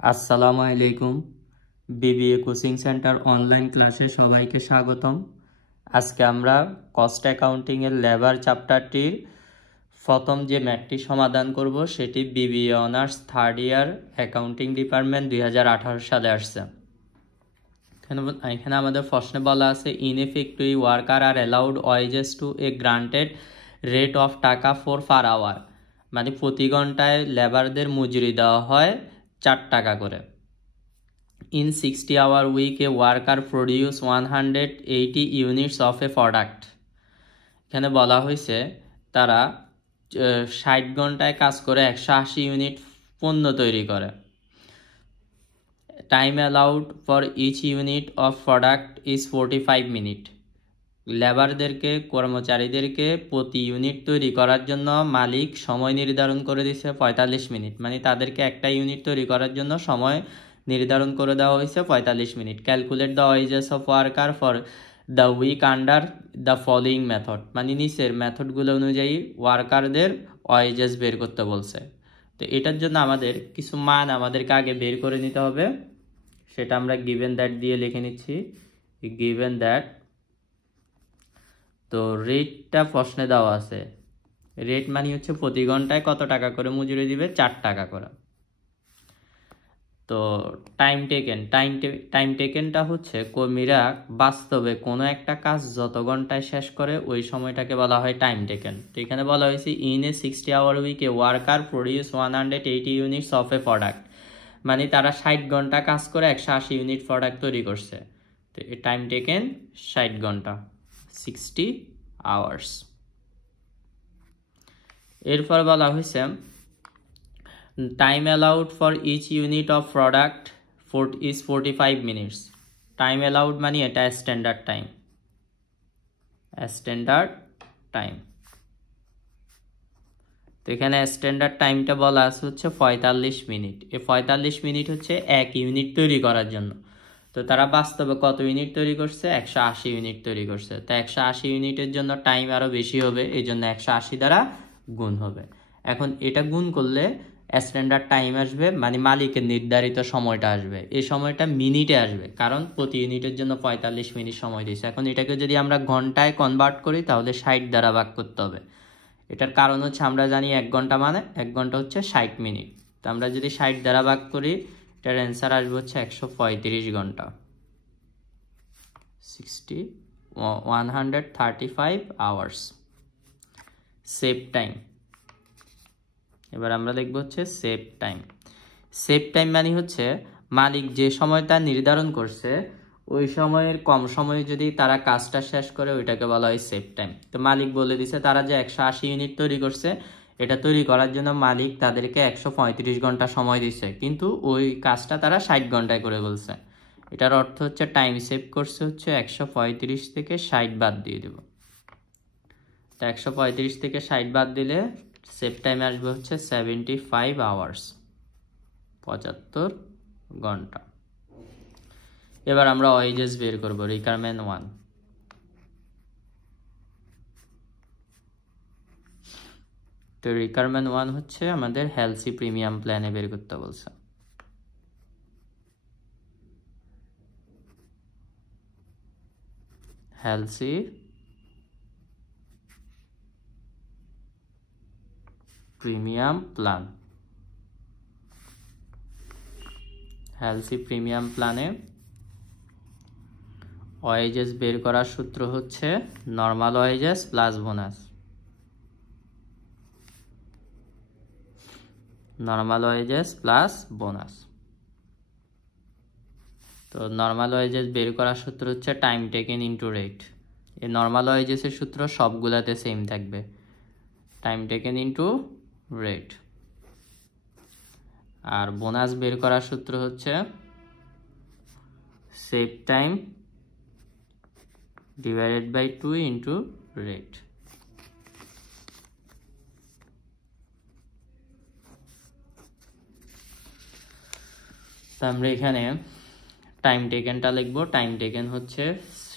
আসসালামু আলাইকুম। BBA coaching centre online ক্লাসে সবাইকে স্বাগতম। আজকে আমরা কস্ট অ্যাকাউন্টিং এর লেবার চ্যাপ্টারটির প্রথম যে ম্যাথটি সমাধান করব সেটি BBA honours third year accounting department 2018 সালে আসছে। এখানে আমাদের প্রশ্নে বলা আছে ineffective worker are allowed wages to a granted rate of taka for per hour, মানে প্রতি ঘন্টায় লেবারদের মজুরি দেওয়া হয় 4 টাকা করে। In 60-hour week, a worker produce 180 units of a product. এখানে বলা হয়েছে তারা 60 ঘন্টায় কাজ করে 180 ইউনিট পণ্য তৈরি করে। Time allowed for each unit of product is 45 minute. লেবারদেরকে কর্মচারীদেরকে প্রতি ইউনিট তৈরি করার জন্য মালিক সময় নির্ধারণ করে দিয়েছে 45 মিনিট, মানে তাদেরকে একটা ইউনিট তৈরি করার জন্য সময় নির্ধারণ করে দেওয়া হয়েছে 45 minute. Calculate the wages of worker for the week under the following method, মানে নিচের মেথডগুলো অনুযায়ী ওয়ার্কারদের ওয়েজেস বের করতে বলছে। তো এটার জন্য আমাদের কিছু মান আমাদেরকে আগে বের করে নিতে হবে, সেটা আমরা গিভেন দ্যাট দিয়ে লিখে নিচ্ছি। গিভেন দ্যাট, তো রেটটা প্রশ্নে দেওয়া আছে। রেট মানে হচ্ছে প্রতি ঘন্টায় কত টাকা করে মজুরি দিবে, 4 টাকা করে। তো টাইম টেকেনটা হচ্ছে কর্মীরা বাস্তবে কোনো একটা কাজ যত ঘন্টায় শেষ করে ওই সময়টাকে বলা হয় টাইম টেকেন। তো এখানে বলা হয়েছে in a 60-hour week A worker produce 180 units of A product, মানে তারা 60 ঘন্টা কাজ করে 180 ইউনিট প্রোডাক্ট তৈরি করছে। তো এই টাইম টেকেন 60 ঘন্টা, 60 hours। এরপর বলা হয়েছে time allowed for each unit of product is 45 minutes. Time allowed মানে এটা স্ট্যান্ডার্ড টাইম। তো এখানে স্ট্যান্ডার্ড টাইমটা বলা আছে হচ্ছে 45 মিনিট। এই 45 মিনিট হচ্ছে এক ইউনিট তৈরি করার জন্য। তো তারা বাস্তবে কত ইউনিট তৈরি করছে, 180 ইউনিট তৈরি করছে। তো 180 ইউনিটের জন্য টাইম আরও বেশি হবে, এই জন্য 180 দ্বারা গুণ হবে। এখন এটা গুণ করলে স্ট্যান্ডার্ড টাইম আসবে, মানে মালিকের নির্ধারিত সময়টা আসবে। এই সময়টা মিনিটে আসবে, কারণ প্রতি ইউনিটের জন্য 45 মিনিট সময় দিয়েছে। এখন এটাকে যদি আমরা ঘন্টায় কনভার্ট করি তাহলে 60 দ্বারা ভাগ করতে হবে। এটার কারণ হচ্ছে আমরা জানি 1 ঘন্টা মানে 1 ঘন্টা হচ্ছে 60 মিনিট। তো আমরা যদি 60 দ্বারা ভাগ করি এটার অ্যান্সার আসবে হচ্ছে 135 ঘন্টা, 135 আওয়ার্স। সেভ টাইম, এবার আমরা লিখব হচ্ছে সেভ টাইম। সেভ টাইম মানে হচ্ছে মালিক যে সময়টা নির্ধারণ করছে ওই সময়ের কম সময়ে যদি তারা কাজটা শেষ করে ওইটাকে বলা হয় সেভ টাইম। তো মালিক বলে দিছে তারা যে 180 ইউনিট তৈরি করছে, এটা তৈরি করার জন্য মালিক তাদেরকে 135 ঘন্টা সময় দিচ্ছে, কিন্তু ওই কাজটা তারা 60 ঘন্টায় করে বলছে। এটার অর্থ হচ্ছে টাইম সেভ করছে হচ্ছে 135 থেকে 60 বাদ দিয়ে দেব। তো 135 থেকে 60 বাদ দিলে সেভ টাইম আসবে হচ্ছে 75 আওয়ার্স, 75 ঘন্টা। এবার আমরা ওয়েজেস বের করব। রিকোয়ারমেন্ট 1, তো রিকোয়ারমেন্ট 1 হচ্ছে আমাদের হেলসি প্রিমিয়াম প্ল্যানে বের করতে বলছে। Halsey premium plan, Halsey premium প্ল্যানে ওয়েজেস বের করার সূত্র হচ্ছে normal wages plus bonus. Normal wages plus bonus. তো নর্মাল ওয়েজেস বের করার সূত্র হচ্ছে টাইম টেকেন ইন্টু রেট। এই নর্মাল ওয়েজেসের সূত্র সবগুলাতে সেম থাকবে, টাইম টেকেন ইন্টু রেট। আর বোনাস বের করার সূত্র হচ্ছে save time divided by 2 into rate. তো আমরা এখানে টাইম টেকেনটা লিখবো। টাইম টেকেন হচ্ছে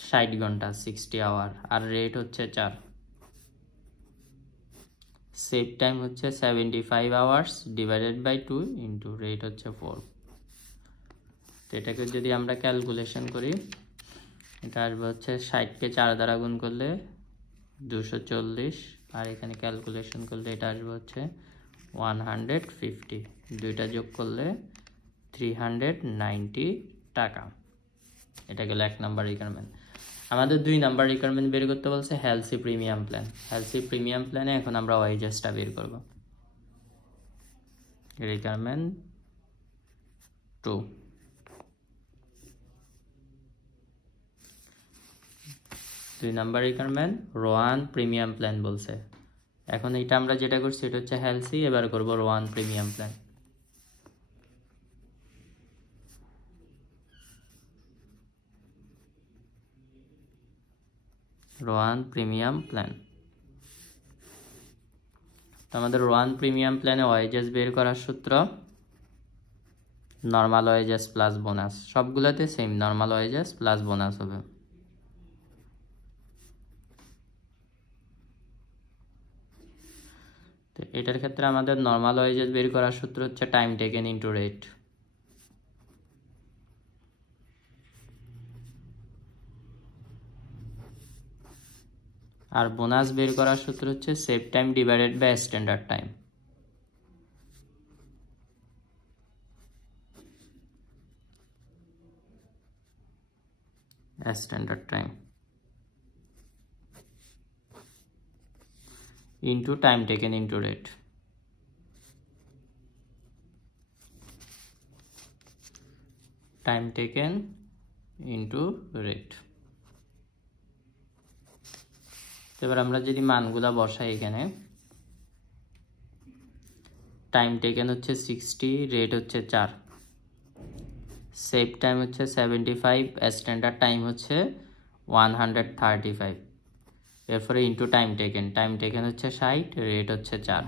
60 ঘন্টা, 60 আওয়ার, আর রেট হচ্ছে 4। সেভ টাইম হচ্ছে 75 hours divided by 2 into rate হচ্ছে 4। তো এটাকে যদি আমরা ক্যালকুলেশন করি, এটা আসবে হচ্ছে 60কে 4 দ্বারা গুণ করলে 240, আর এখানে ক্যালকুলেশন করলে এটা আসবে হচ্ছে 150, দুইটা যোগ করলে 390 টাকা। এটা গেল 1 নাম্বার রিকোয়ারমেন্ট। আমাদের 2 নাম্বার রিকোয়ারমেন্ট বের করতে বলছে Halsey premium plan. Halsey premium প্ল্যানে এখন আমরা ওয়েজেসটা বের করব। Requirement 2, 2 number requirement Rowan premium plan বলছে। এখন এটা আমরা যেটা করছি এটা হচ্ছে হেলসি, এবার করব Rowan premium plan. Rowan premium plan. তো আমাদের রোয়ান প্রিমিয়াম প্ল্যানে ওয়েজেস বের করার সূত্র নর্মাল ওয়েজেস প্লাস বোনাস, সবগুলোতে same normal wages plus bonus হবে। তো এটার ক্ষেত্রে আমাদের নর্মাল ওয়েজেস বের করার সূত্র হচ্ছে টাইম টেকেন ইনটু রেট। আর বোনাস বের করার সূত্র হচ্ছে save time divided by standard time. Standard time into time taken into rate. Time taken into rate. এবার আমরা যদি মানগুলা বসাই, এখানে টাইম টেকেন হচ্ছে 60, রেট হচ্ছে 4, সেভ টাইম হচ্ছে 75, স্ট্যান্ডার্ড টাইম হচ্ছে 135, এরপরে ইনটু টাইম টেকেন হচ্ছে 60, রেট হচ্ছে 4।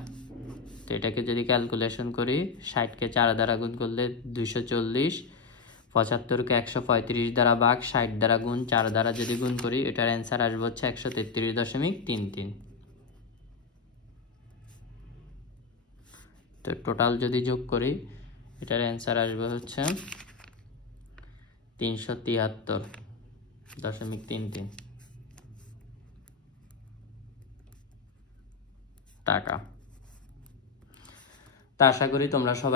তো এটাকে যদি ক্যালকুলেশন করি, 60কে 4 দ্বারা গুণ করলে 240, 75কে 135 দ্বারা ভাগ, 60 দ্বারা গুণ, 4 দ্বারা যদি গুণ করি, এটার অ্যান্সার আসবে হচ্ছে 133.33। তো টোটাল যদি যোগ করি, এটার অ্যান্সার আসবে হচ্ছে 373.33 টাকা। তা আশা করি তোমরা সবাই